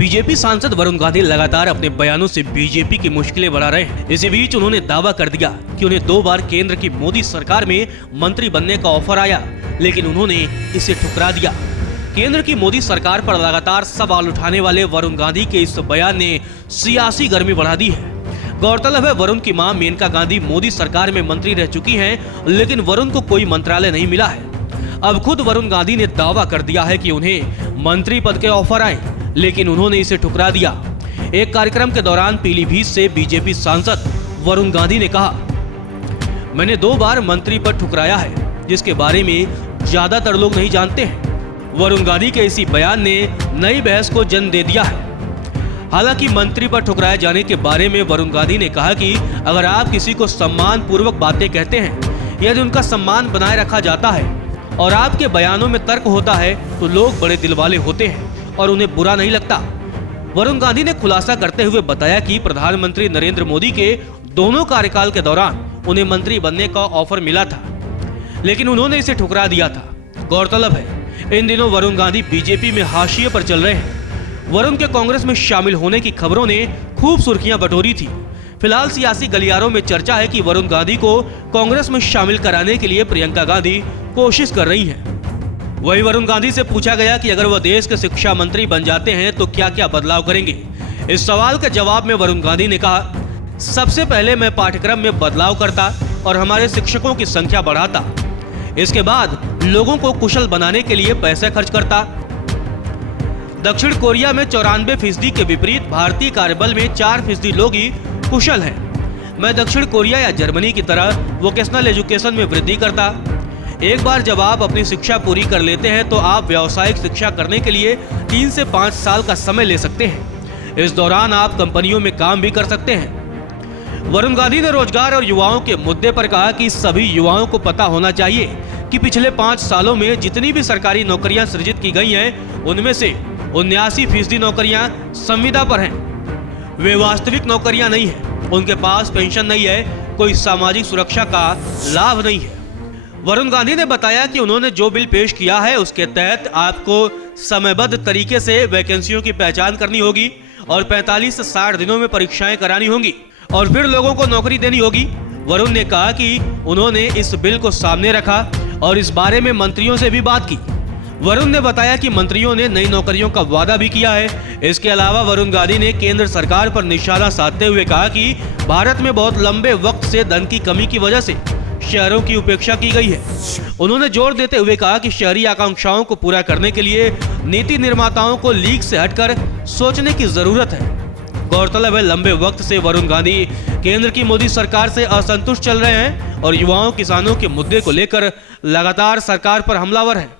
BJP सांसद वरुण गांधी लगातार अपने बयानों से बीजेपी की मुश्किलें बढ़ा रहे हैं। इसी बीच उन्होंने दावा कर दिया कि उन्हें 2 बार केंद्र की मोदी सरकार में मंत्री बनने का ऑफर आया, लेकिन उन्होंने इसे ठुकरा दिया। केंद्र की मोदी सरकार पर लगातार सवाल उठाने वाले वरुण गांधी के इस बयान ने सियासी गर्मी बढ़ा दी है। गौरतलब है, वरुण की मां मेनका गांधी मोदी सरकार में मंत्री रह चुकी हैं, लेकिन वरुण को कोई मंत्रालय नहीं मिला है। अब खुद वरुण गांधी ने दावा कर दिया है कि उन्हें मंत्री पद के ऑफर आए, लेकिन उन्होंने इसे ठुकरा दिया। एक कार्यक्रम के दौरान पीलीभीत से बीजेपी सांसद वरुण गांधी ने कहा, मैंने 2 बार मंत्री पद ठुकराया है, जिसके बारे में ज्यादातर लोग नहीं जानते हैं। वरुण गांधी के इसी बयान ने नई बहस को जन्म दे दिया है। हालांकि मंत्री पद ठुकराए जाने के बारे में वरुण गांधी ने कहा कि अगर आप किसी को सम्मान पूर्वक बातें कहते हैं, यदि उनका सम्मान बनाए रखा जाता है और आपके बयानों में तर्क होता है, तो लोग बड़े दिल वाले होते हैं और उन्हें बुरा नहीं लगता। वरुण गांधी ने खुलासा करते हुए बताया कि प्रधानमंत्री नरेंद्र मोदी के दोनों कार्यकाल के दौरान उन्हें मंत्री बनने का ऑफर मिला था, लेकिन उन्होंने इसे ठुकरा दिया था। गौरतलब है, इन दिनों वरुण गांधी बीजेपी में हाशिए पर चल रहे हैं। वरुण के कांग्रेस में शामिल होने की खबरों ने खूब सुर्खियां बटोरी थी। फिलहाल सियासी गलियारों में चर्चा है कि वरुण गांधी को कांग्रेस में शामिल कराने के लिए प्रियंका गांधी कोशिश कर रही हैं। वही वरुण गांधी से पूछा गया कि अगर वह देश के शिक्षा मंत्री बन जाते हैं तो क्या क्या बदलाव करेंगे। इस सवाल के जवाब में वरुण गांधी ने कहा, सबसे पहले मैं पाठ्यक्रम में बदलाव करता और हमारे शिक्षकों की संख्या बढ़ाता। इसके बाद लोगों को कुशल बनाने के लिए पैसे खर्च करता। दक्षिण कोरिया में 94% के विपरीत भारतीय कार्यबल में 4% लोग ही कुशल हैं। मैं दक्षिण कोरिया या जर्मनी की तरह वोकेशनल एजुकेशन में वृद्धि करता। एक बार जब आप अपनी शिक्षा पूरी कर लेते हैं तो आप व्यावसायिक शिक्षा करने के लिए 3 से 5 साल का समय ले सकते हैं। इस दौरान आप कंपनियों में काम भी कर सकते हैं। वरुण गांधी ने रोजगार और युवाओं के मुद्दे पर कहा कि सभी युवाओं को पता होना चाहिए कि पिछले 5 सालों में जितनी भी सरकारी नौकरियां सृजित की गई हैं, उनमें से 79% नौकरियां संविदा पर हैं। वे वास्तविक नौकरियां नहीं हैं। उनके पास पेंशन नहीं है, कोई सामाजिक सुरक्षा का लाभ नहीं है। वरुण गांधी ने बताया कि उन्होंने जो बिल पेश किया है उसके तहत आपको समयबद्ध तरीके से वैकेंसियों की पहचान करनी होगी और 45 से 60 दिनों में परीक्षाएं करानी होंगी और फिर लोगों को नौकरी देनी होगी। वरुण ने कहा कि उन्होंने इस बिल को सामने रखा और इस बारे में मंत्रियों से भी बात की। वरुण ने बताया कि मंत्रियों ने नई नौकरियों का वादा भी किया है। इसके अलावा वरुण गांधी ने केंद्र सरकार पर निशाना साधते हुए कहा कि भारत में बहुत लंबे वक्त से धन की कमी की वजह से शहरों की उपेक्षा की गई है। उन्होंने जोर देते हुए कहा कि शहरी आकांक्षाओं को पूरा करने के लिए नीति निर्माताओं को लीक से हटकर सोचने की जरूरत है। गौरतलब है, लंबे वक्त से वरुण गांधी केंद्र की मोदी सरकार से असंतुष्ट चल रहे हैं और युवाओं किसानों के मुद्दे को लेकर लगातार सरकार पर हमलावर हैं।